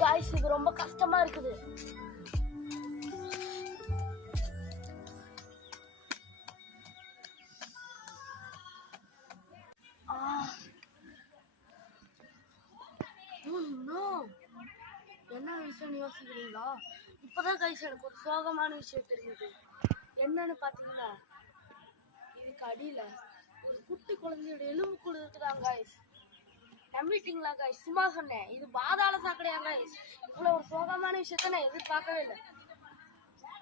Guys இது ரொம்ப கஷ்டமா இருக்குது. என்ன விஷயம் யோசிக்கிறீங்களா? இப்பதான் கைஸ் எனக்கு ஒரு சோகமான விஷயம் தெரியுது. என்னன்னு பாத்தீங்கன்னா, இதுக்கு அடியில ஒரு குட்டி குழந்தையோட எலும்பு கூடு இருக்குதான் கைஸ். நம்பிட்டீங்களா கைஸ்? சும்மா சொன்னேன். இது பாதாள சாக்கடையா கைஸ்? இவ்வளவு ஒரு சோகமான விஷயத்த நான் எதிர்பார்க்கவே இல்லை.